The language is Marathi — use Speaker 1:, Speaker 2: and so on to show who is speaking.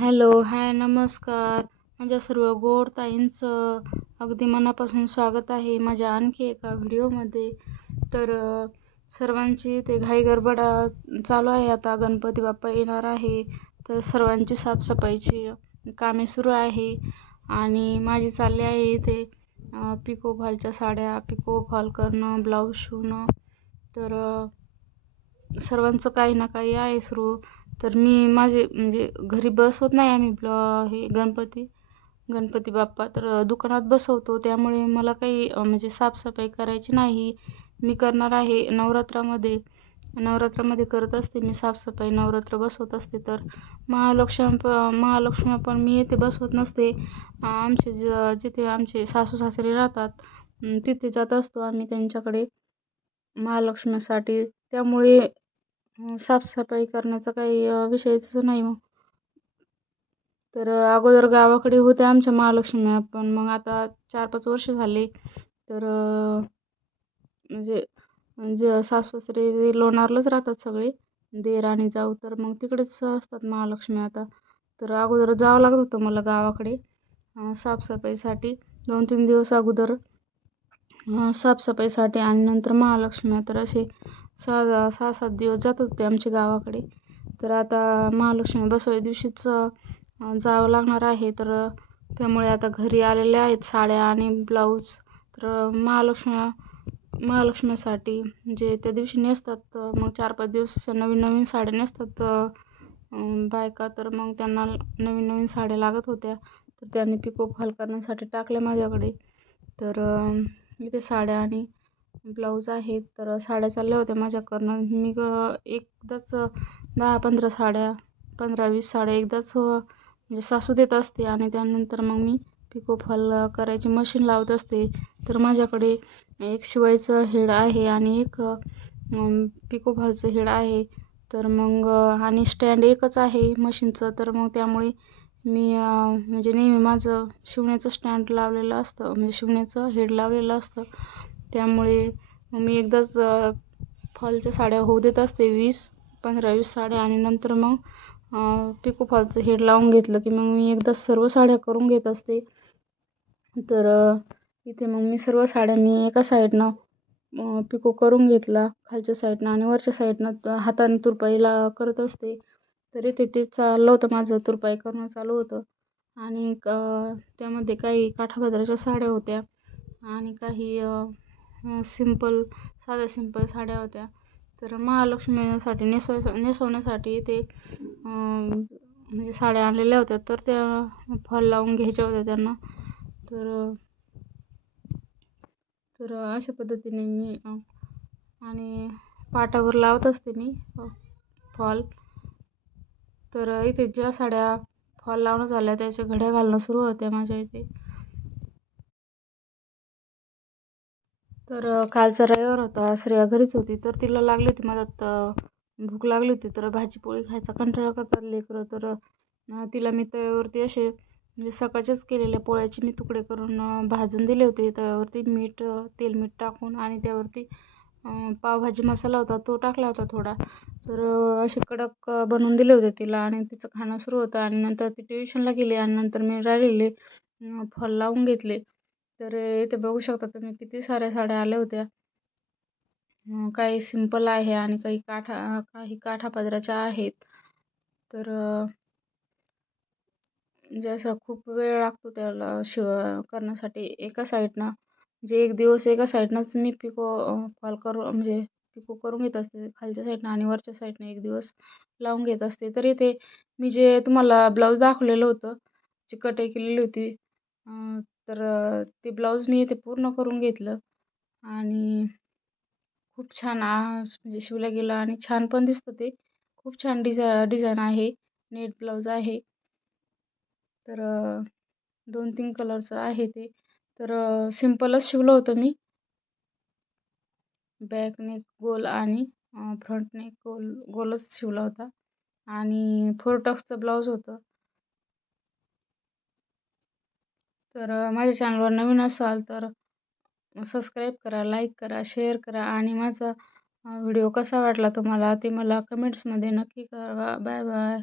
Speaker 1: हॅलो हाय नमस्कार. माझ्या सर्व गोड ताईंचं अगदी मनापासून स्वागत आहे माझ्या आणखी एका व्हिडिओमध्ये. तर सर्वांची ते घाई गडबड चालू आहे. आता गणपती बाप्पा येणार आहे. तर सर्वांची साफसफाईची कामे सुरू आहे. आणि माझी चालली आहे इथे पिको फॉलच्या साड्या पिको फॉल करणं ब्लाऊज शिवणं. तर सर्वांचं काही ना काही आहे सुरू. तर मी माझे म्हणजे घरी बसवत नाही आम्ही ब्ल हे गणपती गणपती बाप्पा. तर दुकानात बसवतो. त्यामुळे मला काही म्हणजे साफसफाई करायची नाही. मी करणार आहे नवरात्रामध्ये नवरात्रामध्ये करत असते मी साफसफाई नवरात्र बसवत असते. तर महालक्ष्मी प महालक्ष्मी पण मी येथे बसवत नसते. आमचे ज जिथे आमचे सासू सासरे राहतात तिथे जात असतो आम्ही त्यांच्याकडे महालक्ष्मीसाठी. त्यामुळे साफसफाई करण्याचा काही विषयच नाही मग. तर अगोदर गावाकडे होते आमच्या महालक्ष्मी पण मग आता चार पाच वर्ष झाले. तर म्हणजे, म्हणजे जे सासूसरे सासरे लोणारलाच राहतात सगळे. देर आणि जाऊ तर मग तिकडेच असतात महालक्ष्मी आता. तर अगोदर जावं लागत होतं मला गावाकडे साफसफाईसाठी. दोन तीन दिवस अगोदर साफसफाईसाठी आणि नंतर महालक्ष्मी तर असे सहा सहा सात दिवस जात होते आमच्या गावाकडे. तर आता महालक्ष्मी बसवाय दिवशीच जावं लागणार आहे. तर त्यामुळे आता घरी आलेल्या आहेत साड्या आणि ब्लाऊज. तर महालक्ष्मी महालक्ष्मीसाठी जे त्या दिवशी नेसतात मग चार पाच दिवस नवीन नवीन साड्या नेसतात बायका तर मग त्यांना नवीन नवीन साड्या लागत होत्या. तर त्यांनी पिको फॉल करण्यासाठी टाकल्या माझ्याकडे. तर मी ते साड्या आणि ब्लाऊज आहेत तर साड्या चालल्या होत्या माझ्याकडनं. मी एकदाच दहा पंधरा साड्या पंधरा वीस साड्या एकदाच म्हणजे सासू देत असते आणि त्यानंतर मग मी पिको फॉल करायची मशीन लावत असते. तर माझ्याकडे एक शिवायचं हेड आहे आणि एक पिको फॉलचं हेड आहे. तर मग आणि स्टँड एकच आहे मशीनचं. तर मग त्यामुळे मी म्हणजे नेहमी माझं शिवण्याचं स्टँड लावलेलं असतं म्हणजे शिवण्याचं हेड लावलेलं असतं. त्यामुळे मी एकदाच फॉलच्या साड्या होऊ देत असते वीस पंधरा वीस साड्या आणि नंतर मग पिको फॉलचं हेड लावून घेतलं की मग मी एकदा सर्व साड्या करून घेत असते. तर इथे मग मी सर्व साड्या मी एका साईडनं पिको करून घेतला खालच्या साईडनं आणि वरच्या साईडनं हाताने तुरपाईला करत असते. तर इथे ते चाललं होतं माझं तुरपाई करणं चालू होतं. आणि त्यामध्ये काही काठापदराच्या साड्या होत्या आणि काही सिंपल साध्या सिंपल साड्या होत्या. तर महालक्ष्मीसाठी नेसवाय नेसवण्यासाठी ते म्हणजे साड्या आणलेल्या होत्या. तर त्या फॉल लावून घ्यायच्या होत्या त्यांना. तर तर अशा पद्धतीने मी आणि पाटावर लावत असते मी फॉल तर इथे ज्या साड्या फॉल लावणं झाल्या त्याच्या घड्या घालणं सुरू होत्या माझ्या इथे. तर कालचा रविवार होता श्रेया घरीच होती तर तिला लागली होती मधात भूक लागली होती तर भाजी पोळी खायचा कंटाळा करतात लेकरं तर तिला मी तव्यावरती असे म्हणजे सकाळच्याच केलेल्या पोळ्याचे मी तुकडे करून भाजून दिले होते. तव्यावरती मीठ तेल मीठ टाकून आणि त्यावरती पावभाजी मसाला होता तो टाकला होता थोडा. तर असे कडक बनवून दिले होते तिला आणि तिचं खाणं सुरू होतं आणि नंतर ती ट्युशनला गेली आणि नंतर मी राहिलेले फॉल लावून घेतले. तर इथे बघू शकता तुम्ही किती साऱ्या साड्या आल्या होत्या. काही सिंपल आहे आणि काही काठा काही काठा पदराच्या आहेत. तर म्हणजे असं खूप वेळ लागतो त्याला शिव करण्यासाठी एका साईडनं. जे एक दिवस एका साईडनंच मी पिको फॉल करू म्हणजे पिको करून घेत असते. खालच्या साईडनं आणि वरच्या साईडनं एक दिवस लावून घेत असते. तर इथे मी जे तुम्हाला ब्लाऊज दाखवलेलं होतं जी कटाई केलेली होती तर ते ब्लाऊज मी ते पूर्ण करून घेतलं आणि खूप छान म्हणजे शिवलं गेलं आणि छान पण दिसतं ते. खूप छान डिझा डिझाईन आहे नेट ब्लाऊज आहे. तर दोन तीन कलरचं आहे ते. तर सिम्पलच शिवलं होतं मी. बॅक नेक गोल आणि फ्रंट नेक गोल गोलच शिवला होता. आणि फोर टक्सचं ब्लाऊज होतं. तर माझ्या चॅनलवर नवीन असाल तर सबस्क्राईब करा लाईक करा शेअर करा आणि माझा व्हिडिओ कसा वाटला तुम्हाला ते मला कमेंट्समध्ये नक्की कळवा. Bye bye